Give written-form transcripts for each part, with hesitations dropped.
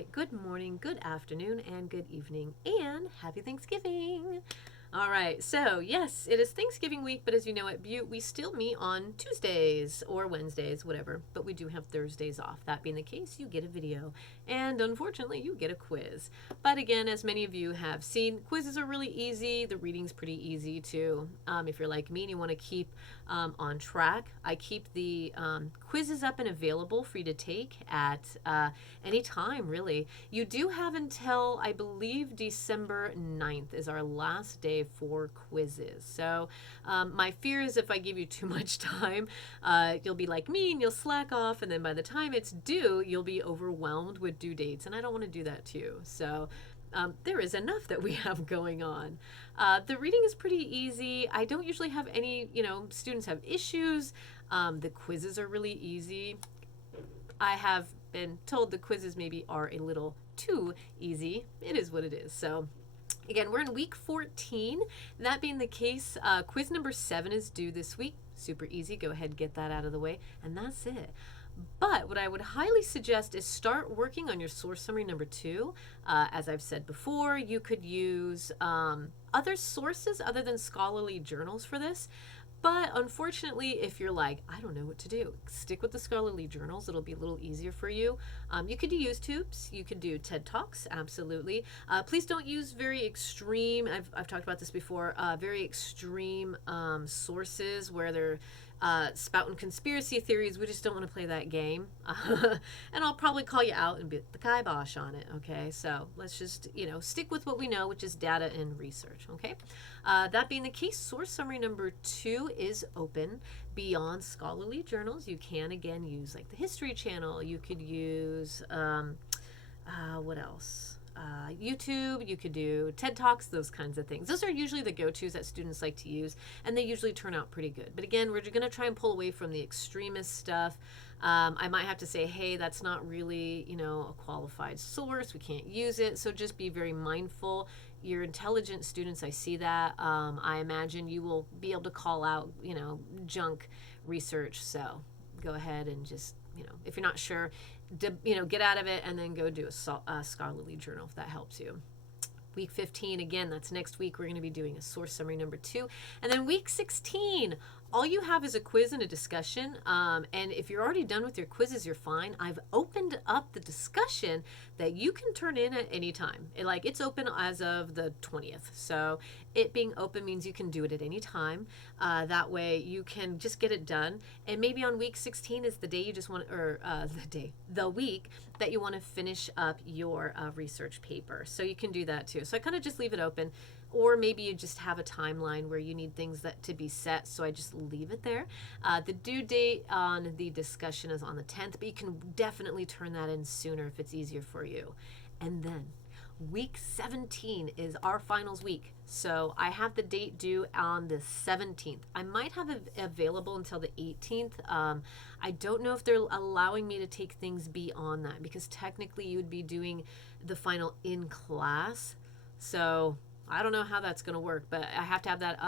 right, good morning, good afternoon, and good evening, and happy Thanksgiving. All right, so yes, it is Thanksgiving week, but as you know at Butte, we still meet on Tuesdays or Wednesdays, whatever, but we do have Thursdays off. That being the case, you get a video, and unfortunately, you get a quiz. But again, as many of you have seen, quizzes are really easy. The reading's pretty easy too. If you're like me and you want to keep on track, I keep the quizzes up and available for you to take at any time, really. You do have until, I believe, December 9th is our last day for quizzes. So my fear is if I give you too much time, you'll be like me and you'll slack off, and then by the time it's due, you'll be overwhelmed with due dates, and I don't want to do that to you. So there is enough that we have going on. The reading is pretty easy. I don't usually have any, students have issues. The quizzes are really easy. I have been told the quizzes maybe are a little too easy. It is what it is. So again, we're in week 14. That being the case, quiz number 7 is due this week. Super easy. Go ahead, get that out of the way, and that's it. But what I would highly suggest is start working on your source summary number 2. As I've said before, you could use other sources other than scholarly journals for this. But unfortunately, if you're like, I don't know what to do, stick with the scholarly journals. It'll be a little easier for you. You could do YouTubes. You could do TED Talks, absolutely. Please don't use very extreme, I've talked about this before, very extreme sources where they're spouting conspiracy theories. We just don't want to play that game. And I'll probably call you out and be the kibosh on it, okay? So let's just, stick with what we know, which is data and research, okay? That being the case, source summary number 2 is open beyond scholarly journals. You can, again, use like the History Channel. You could use, what else? YouTube, you could do TED Talks, those kinds of things. Those are usually the go-tos that students like to use, and they usually turn out pretty good. But again, we're going to try and pull away from the extremist stuff. I might have to say, hey, that's not really, a qualified source. We can't use it. So just be very mindful. You're intelligent students. I see that. I imagine you will be able to call out, junk research. So go ahead and just, if you're not sure, get out of it and then go do a scholarly journal if that helps you. Week 15, again, that's next week. We're going to be doing a source summary number 2. And then week 16, all you have is a quiz and a discussion. And if you're already done with your quizzes, you're fine. I've opened up the discussion that you can turn in at any time. It's open as of the 20th. So it being open means you can do it at any time. That way you can just get it done. And maybe on week 16 is the day you just want, or the week that you want to finish up your research paper. So you can do that too. So I kind of just leave it open. Or maybe you just have a timeline where you need things that to be set, so I just leave it there. The due date on the discussion is on the 10th, but you can definitely turn that in sooner if it's easier for you. And then week 17 is our finals week. So I have the date due on the 17th. I might have it available until the 18th. I don't know if they're allowing me to take things beyond that because technically you would be doing the final in class. So I don't know how that's going to work, but I have to have that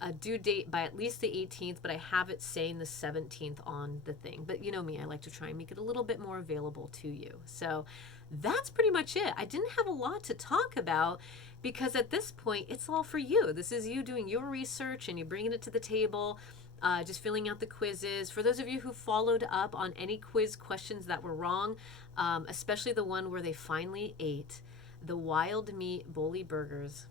a due date by at least the 18th, but I have it saying the 17th on the thing. But you know me, I like to try and make it a little bit more available to you. So that's pretty much it. I didn't have a lot to talk about because at this point, it's all for you. This is you doing your research and you bringing it to the table. Just filling out the quizzes. For those of you who followed up on any quiz questions that were wrong, especially the one where they finally ate the wild meat bully burgers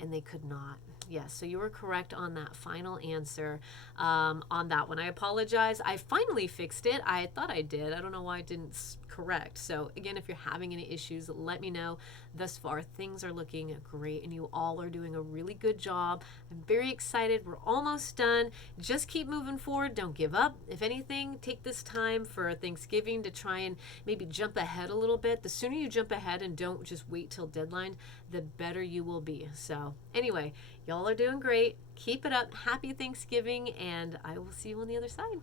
and they could not. Yes, so you were correct on that final answer on that one. I apologize. I finally fixed it. I thought I did. I don't know why I didn't correct. So again, if you're having any issues, let me know. Thus far, things are looking great and you all are doing a really good job. I'm very excited. We're almost done. Just keep moving forward. Don't give up. If anything, take this time for Thanksgiving to try and maybe jump ahead a little bit. The sooner you jump ahead and don't just wait till deadline, the better you will be. So anyway, y'all are doing great. Keep it up. Happy Thanksgiving, and I will see you on the other side.